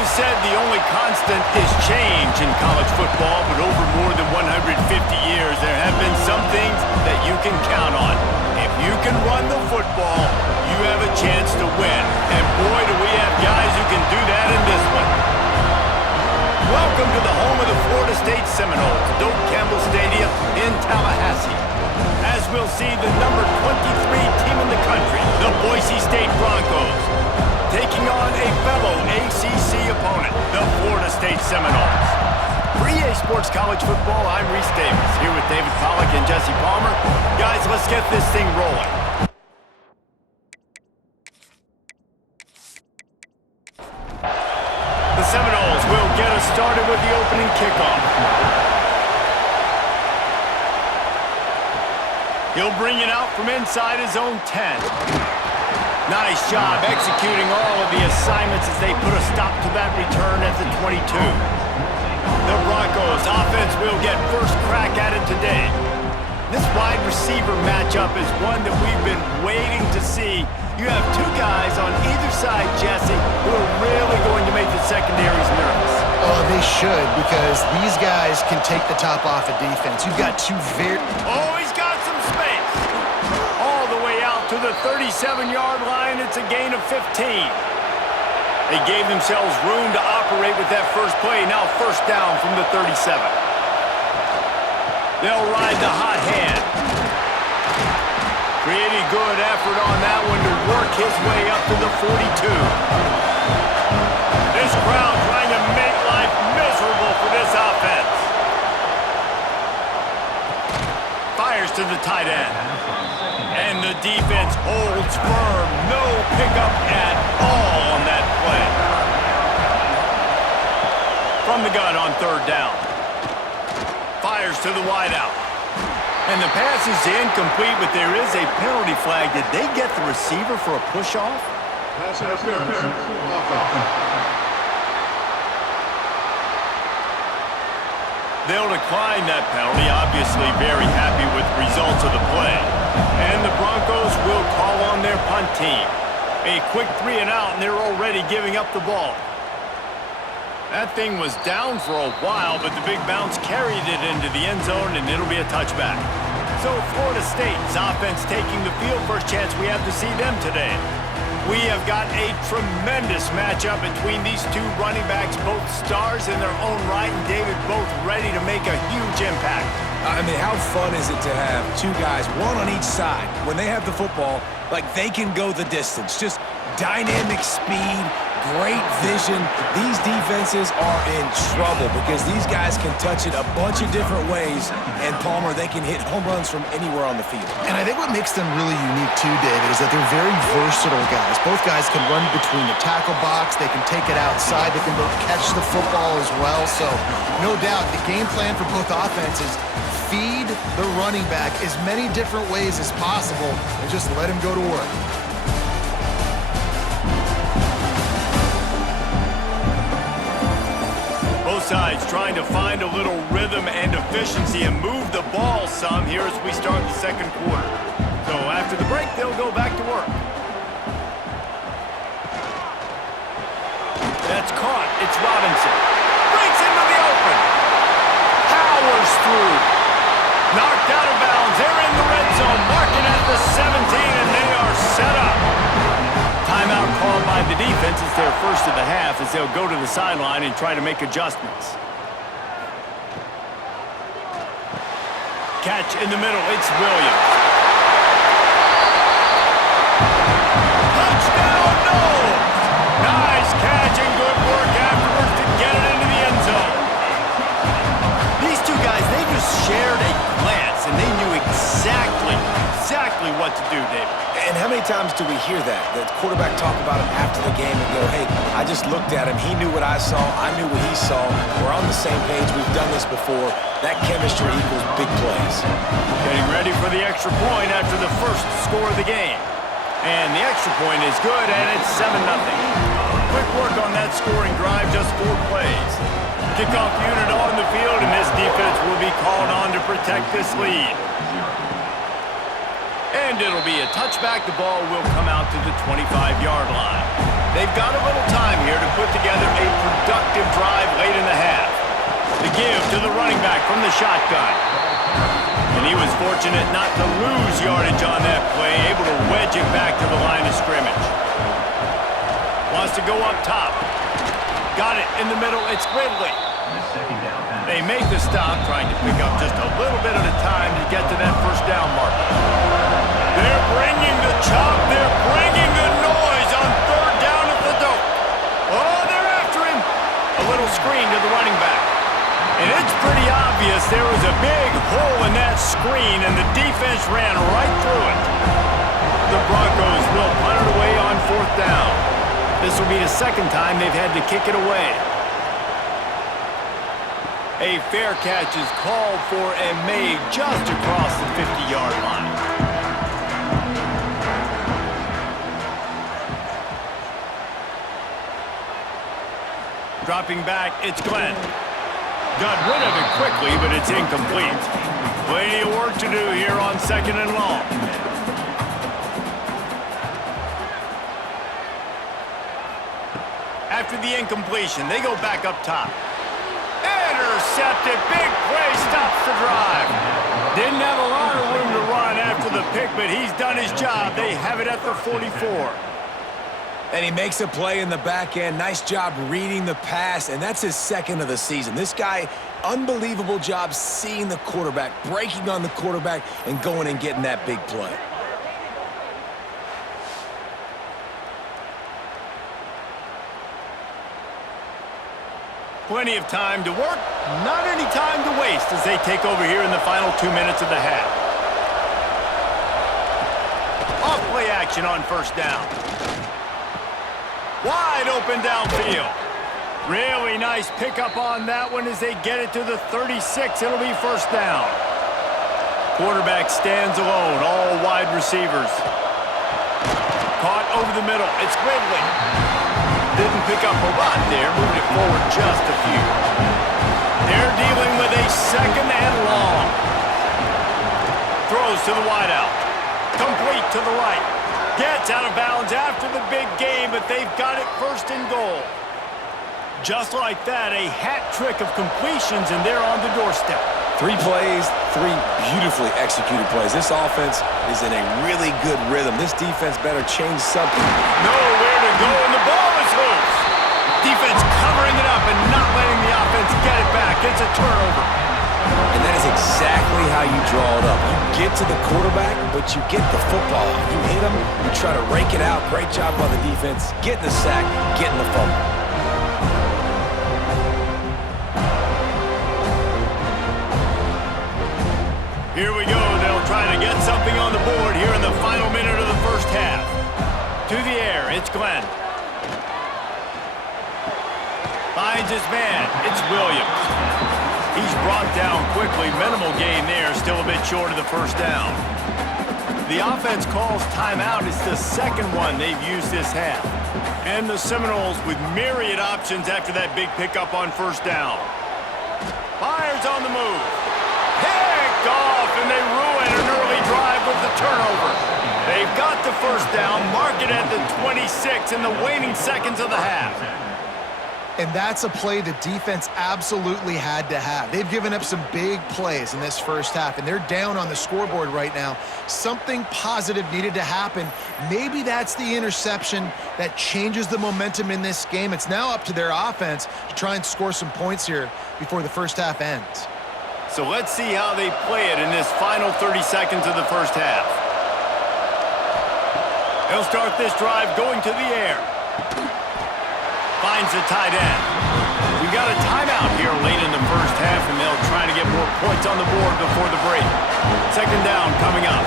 It is said the only constant is change in college football, but over more than 150 years, there have been some things that you can count on. If you can run the football, you have a chance to win. And boy, do we have guys who can do that in this one. Welcome to the home of the Florida State Seminoles, Doak Campbell Stadium in Tallahassee. As we'll see, the number 23 team in the country, the Boise State Broncos, taking on a fellow ACC opponent, the Florida State Seminoles. For EA Sports College Football, I'm Reese Davis, here with David Pollack and Jesse Palmer. Guys, let's get this thing rolling. The Seminoles will get us started with the opening kickoff. He'll bring it out from inside his own 10. Nice job executing all of the assignments as they put a stop to that return at the 22. The Broncos offense will get first crack at it today. This wide receiver matchup is one that we've been waiting to see. You have two guys on either side, Jesse, who are really going to make the secondaries nervous. Oh, they should, because these guys can take the top off of defense. You've got two very... Oh, he's got some space. All the way out to the 37-yard line. It's a gain of 15. They gave themselves room to operate with that first play. Now first down from the 37. They'll ride the hot hand. Pretty good effort on that one to work his way up to the 42. This crowd trying to make life miserable for this offense. Fires to the tight end. And the defense holds firm. No pickup at all on that play. From the gun on third down. Fires to the wideout. And the pass is incomplete, but there is a penalty flag. Did they get the receiver for a push-off? Pass interference. They'll decline that penalty, obviously very happy with the results of the play. And the Broncos will call on their punt team. A quick 3 and out, and they're already giving up the ball. That thing was down for a while, but the big bounce carried it into the end zone, and it'll be a touchback. So Florida State's offense taking the field. First chance we have to see them today. We have got a tremendous matchup between these two running backs, both stars in their own right, and David, both ready to make a huge impact. I mean, how fun is it to have two guys, one on each side, when they have the football, like they can go the distance. Just dynamic speed, great vision. These defenses are in trouble because these guys can touch it a bunch of different ways, and Palmer, they can hit home runs from anywhere on the field. And I think what makes them really unique too, David, is that they're very versatile guys. Both guys can run between the tackle box, they can take it outside, they can both catch the football as well. So no doubt the game plan for both offenses, feed the running back as many different ways as possible and just let him go to work. Both sides trying to find a little rhythm and efficiency and move the ball some here as we start the second quarter. So after the break, they'll go back to work. That's caught. It's Robinson. Breaks into the open. Powers through. Knocked out of bounds. They're in the red zone. Marking at the 17, and they are set up. Timeout called by the defense. It's their first of the half as they'll go to the sideline and try to make adjustments. Catch in the middle. It's Williams. Touchdown, Knowles! Nice catch and good work afterwards to get it into the end zone. These two guys, they just shared a glance, and they knew exactly what to do, David. And how many times do we hear that? The quarterback talk about him after the game and go, hey, I just looked at him. He knew what I saw. I knew what he saw. We're on the same page. We've done this before. That chemistry equals big plays. Getting ready for the extra point after the first score of the game. And the extra point is good, and it's 7-0. Quick work on that scoring drive, just 4 plays. Kickoff unit on the field, and this defense will be called on to protect this lead. And it'll be a touchback. The ball will come out to the 25-yard line. They've got a little time here to put together a from the shotgun. And he was fortunate not to lose yardage on that play, able to wedge it back to the line of scrimmage. Wants to go up top. Got it in the middle. It's Ridley. They make the stop, trying to pick up just a little bit at a time to get to that first down marker. They're bringing the chop. They're bringing the noise on third down at the dope. Oh, they're after him. A little screen to the running back. And it's pretty obvious there was a big hole in that screen, and the defense ran right through it. The Broncos will punt it away on fourth down. This will be the second time they've had to kick it away. A fair catch is called for and made just across the 50-yard line. Dropping back, it's Glenn. Got rid of it quickly, but it's incomplete. Plenty of work to do here on second and long. After the incompletion, they go back up top. Intercepted. Big play. Stops the drive. Didn't have a lot of room to run after the pick, but he's done his job. They have it at the 44. And he makes a play in the back end. Nice job reading the pass, and that's his second of the season. This guy, unbelievable job seeing the quarterback, breaking on the quarterback, and going and getting that big play. Plenty of time to work, not any time to waste as they take over here in the final 2 minutes of the half. Off play action on first down. Wide open downfield. Really nice pickup on that one as they get it to the 36. It'll be first down. Quarterback stands alone, all wide receivers. Caught over the middle. It's Ridley. Didn't pick up a lot there, moved it forward just a few. They're dealing with a second and long. Throws to the wideout. Complete to the right. Gets out of bounds after the big game, but they've got it first and goal. Just like that, a hat trick of completions, and they're on the doorstep. 3 plays, 3 beautifully executed plays. This offense is in a really good rhythm. This defense better change something. Nowhere to go, and the ball is loose. Defense covering it up and not letting the offense get it back. It's a turnover. And that is exactly how you draw it up. You get to the quarterback, but you get the football. You hit him, you try to rake it out. Great job by the defense. Getting the sack, getting the fumble. Here we go. They'll try to get something on the board here in the final minute of the first half. To the air, it's Glenn. Finds his man. It's Williams. He's brought down quickly. Minimal gain there. Still a bit short of the first down. The offense calls timeout. It's the second one they've used this half. And the Seminoles with myriad options after that big pickup on first down. Fires on the move. Picked off, and they ruin an early drive with the turnover. They've got the first down, mark it at the 26 in the waning seconds of the half. And that's a play the defense absolutely had to have. They've given up some big plays in this first half, and they're down on the scoreboard right now. Something positive needed to happen. Maybe that's the interception that changes the momentum in this game. It's now up to their offense to try and score some points here before the first half ends. So let's see how they play it in this final 30 seconds of the first half. They'll start this drive going to the air. Finds the tight end. We got a timeout here late in the first half, and they'll try to get more points on the board before the break. Second down coming up.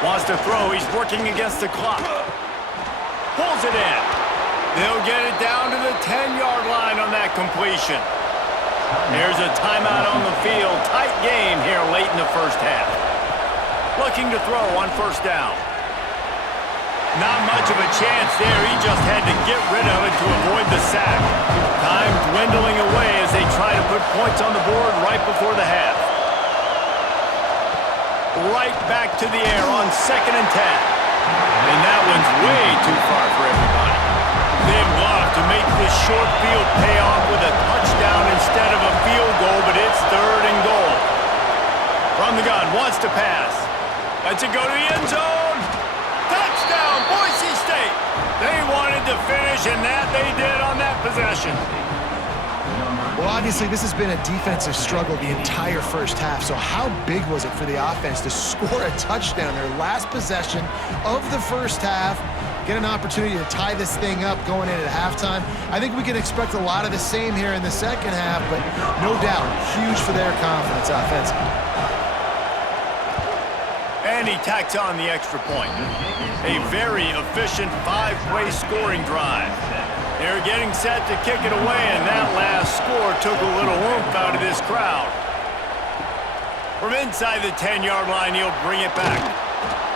Wants to throw. He's working against the clock. Pulls it in. They'll get it down to the 10-yard line on that completion. There's a timeout on the field. Tight game here late in the first half. Looking to throw on first down. Not much of a chance there. He just had to get rid of it to avoid the sack. Time dwindling away as they try to put points on the board right before the half. Right back to the air on 2nd and 10. And that one's way too far for everybody. They've got to make this short field payoff with a touchdown instead of a field goal, but it's 3rd and goal. From the gun, wants to pass. Lets it go to the end zone. Touchdown, Boise State. They wanted to finish, and that they did on that possession. Well, obviously, this has been a defensive struggle the entire first half, so how big was it for the offense to score a touchdown, their last possession of the first half, get an opportunity to tie this thing up going in at halftime? I think we can expect a lot of the same here in the second half, but no doubt, huge for their confidence offensively. And he tacks on the extra point. A very efficient 5-play scoring drive. They're getting set to kick it away, and that last score took a little oomph out of this crowd. From inside the 10-yard line, he'll bring it back.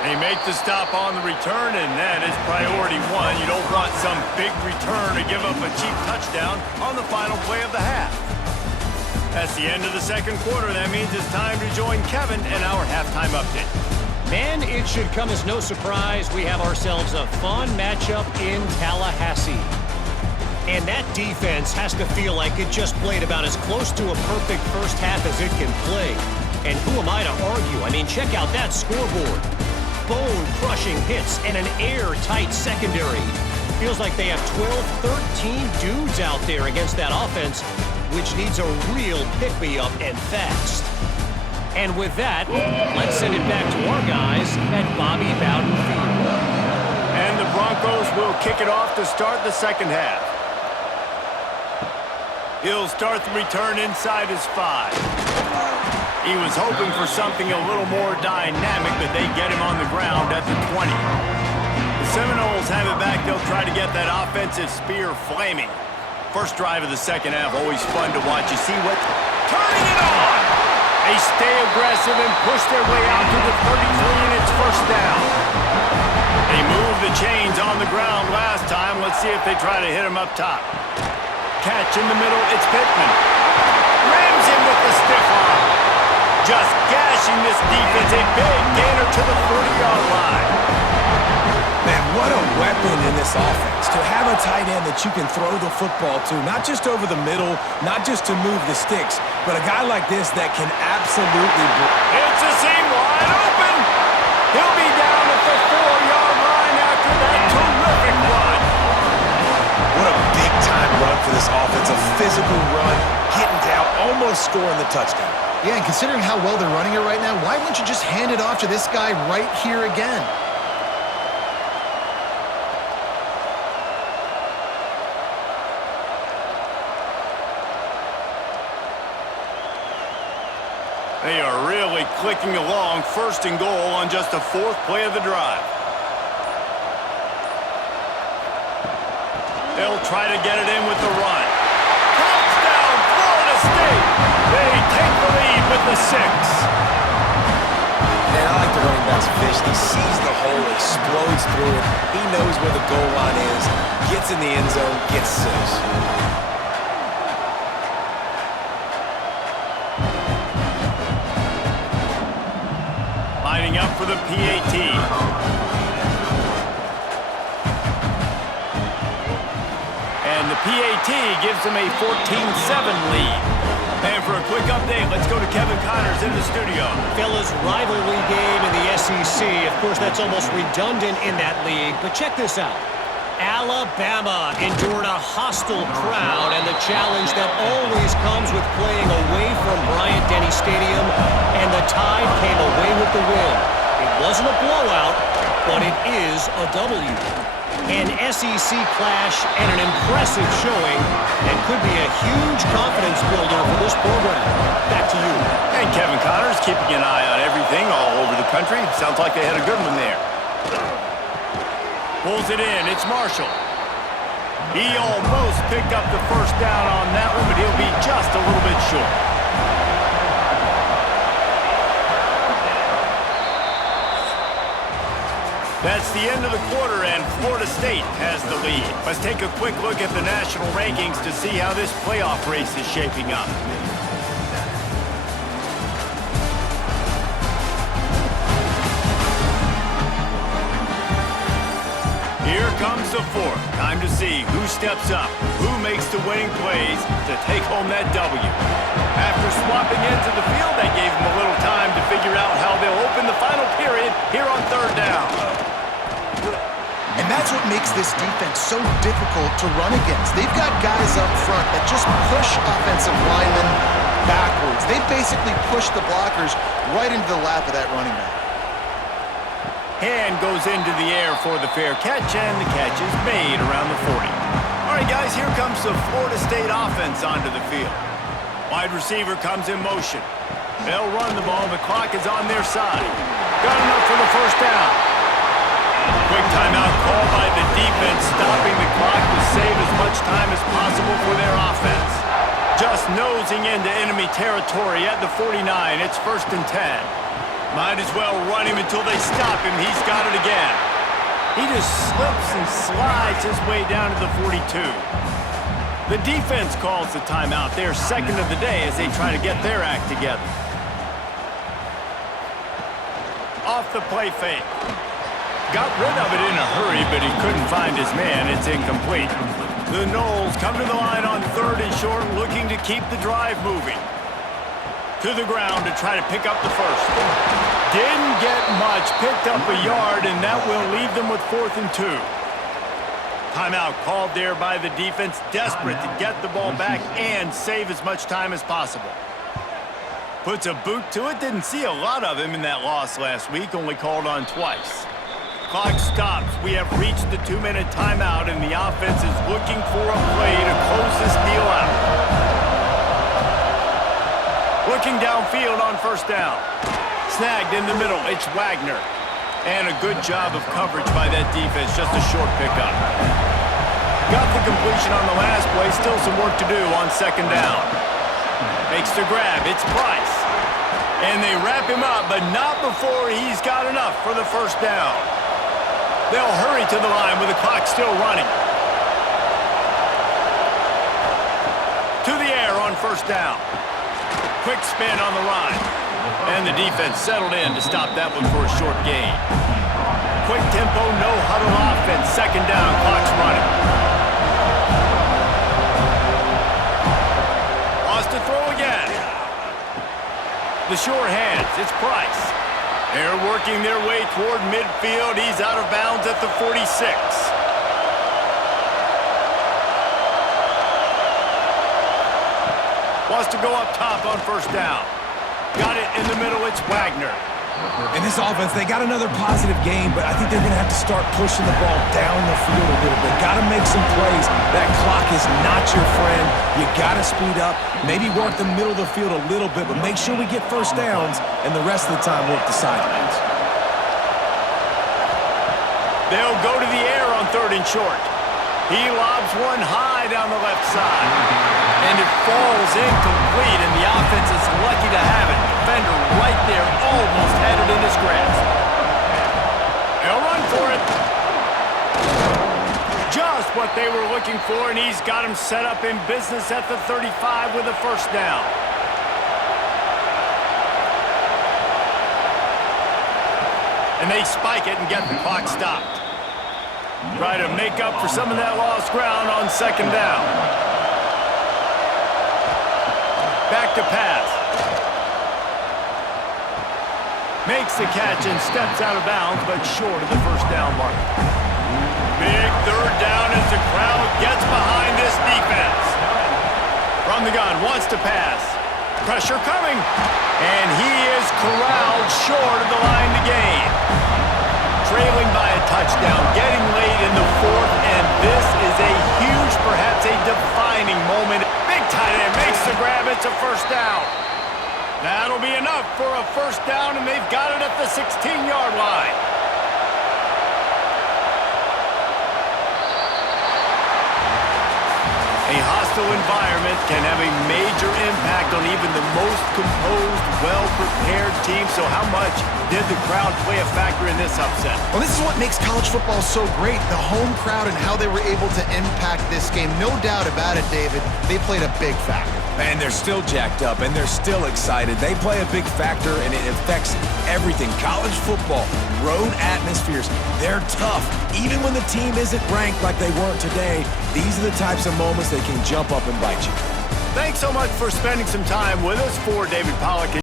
They make the stop on the return, and that is priority one. You don't want some big return to give up a cheap touchdown on the final play of the half. That's the end of the second quarter. That means it's time to join Kevin in our halftime update. Man, it should come as no surprise we have ourselves a fun matchup in Tallahassee. And that defense has to feel like it just played about as close to a perfect first half as it can play. And who am I to argue? I mean, check out that scoreboard. Bone-crushing hits and an airtight secondary. Feels like they have 12, 13 dudes out there against that offense, which needs a real pick-me-up and fast. And with that, let's send it back to our guys at Bobby Bowden Field. And the Broncos will kick it off to start the second half. He'll start the return inside his 5. He was hoping for something a little more dynamic, but they get him on the ground at the 20. The Seminoles have it back. They'll try to get that offensive spear flaming. First drive of the second half, always fun to watch. You see what? Turning it on! They stay aggressive and push their way out to the 33, and it's first down. They moved the chains on the ground last time. Let's see if they try to hit him up top. Catch in the middle, it's Pittman. Rams him with the stiff arm. Just gashing this defense, a big gainer to the 40-yard line. Man, what a weapon in this offense. To have a tight end that you can throw the football to, not just over the middle, not just to move the sticks, but a guy like this that can absolutely... It's a seam wide open. He'll be down at the 4-yard line after that terrific run. What a big-time run for this offense. A physical run, hitting down, almost scoring the touchdown. Yeah, and considering how well they're running it right now, why wouldn't you just hand it off to this guy right here again? They are really clicking along, first and goal on just the 4th play of the drive. They'll try to get it in with the run. Touchdown, Florida State! They take the lead with the 6. And I like the running back's fish. He sees the hole, explodes through it. He knows where the goal line is, gets in the end zone, gets 6. Lining up for the PAT. And the PAT gives them a 14-7 lead. And for a quick update, let's go to Kevin Connors in the studio. Fellas, rivalry game in the SEC. Of course, that's almost redundant in that league. But check this out. Alabama endured a hostile crowd and the challenge that always comes with playing away from Bryant-Denny Stadium, and the Tide came away with the win. It wasn't a blowout, but it is a W. An SEC clash and an impressive showing, and could be a huge confidence builder for this program. Back to you. And Kevin Connors keeping an eye on everything all over the country. Sounds like they had a good one there. Pulls it in, it's Marshall. He almost picked up the first down on that one, but he'll be just a little bit short. That's the end of the quarter, and Florida State has the lead. Let's take a quick look at the national rankings to see how this playoff race is shaping up. Here comes the fourth. Time to see who steps up, who makes the winning plays to take home that W. After swapping ends of the field, that gave them a little time to figure out how they'll open the final period here on third down. And that's what makes this defense so difficult to run against. They've got guys up front that just push offensive linemen backwards. They basically push the blockers right into the lap of that running back. Hand goes into the air for the fair catch, and the catch is made around the 40. All right, guys, here comes the Florida State offense onto the field. Wide receiver comes in motion. They'll run the ball. The clock is on their side. Got enough for the first down. Quick timeout called by the defense, stopping the clock to save as much time as possible for their offense. Just nosing into enemy territory at the 49. It's 1st and 10. Might as well run him until they stop him. He's got it again. He just slips and slides his way down to the 42. The defense calls the timeout, their second of the day, as they try to get their act together. Off the play fake. Got rid of it in a hurry, but he couldn't find his man. It's incomplete. The Noles come to the line on 3rd and short, looking to keep the drive moving. To the ground to try to pick up the first. Didn't get much, picked up a yard, and that will leave them with 4th and 2. Timeout called there by the defense, desperate to get the ball back and save as much time as possible. Puts a boot to it, didn't see a lot of him in that loss last week, only called on twice. Clock stops. We have reached the 2-minute timeout, and the offense is looking for a play to close this deal out. Looking downfield on 1st down. Snagged in the middle. It's Wagner. And a good job of coverage by that defense. Just a short pickup. Got the completion on the last play. Still some work to do on 2nd down. Makes the grab. It's Price. And they wrap him up, but not before he's got enough for the 1st down. They'll hurry to the line with the clock still running. To the air on 1st down. Quick spin on the line. And the defense settled in to stop that one for a short gain. Quick tempo, no huddle offense. 2nd down, clock's running. Lost to throw again. The sure hands, it's Price. They're working their way toward midfield. He's out of bounds at the 46. Wants to go up top on 1st down. Got it in the middle, it's Wagner. In this offense, they got another positive game, but I think they're going to have to start pushing the ball down the field a little bit. Got to make some plays. That clock is not your friend. You got to speed up, maybe work the middle of the field a little bit, but make sure we get 1st downs, and the rest of the time work the sidelines. They'll go to the air on 3rd and short. He lobs one high down the left side. And it falls incomplete, and the offense is lucky to have it. Defender right there almost had it in his grasp. They'll run for it. Just what they were looking for, and he's got him set up in business at the 35 with a 1st down. And they spike it and get the clock stopped. Try to make up for some of that lost ground on 2nd down. Back to pass. Makes the catch and steps out of bounds, but short of the 1st down mark. Big 3rd down as the crowd gets behind this defense. From the gun, wants to pass. Pressure coming. And he is corralled short of the line to gain. Trailing by a touchdown, getting late in the 4th, and this is a huge, perhaps a defining moment. Big tight end makes the grab, it's a 1st down. That'll be enough for a 1st down, and they've got it at the 16-yard line. A hostile environment can have a major impact on even the most composed, well-prepared team. So how much did the crowd play a factor in this upset? Well, this is what makes college football so great, the home crowd and how they were able to impact this game. No doubt about it, David, they played a big factor. And they're still jacked up, and they're still excited. They play a big factor, and it affects everything. College football, road atmospheres. They're tough. Even when the team isn't ranked like they weren't today, these are the types of moments that can jump up and bite you. Thanks so much for spending some time with us. For David Pollack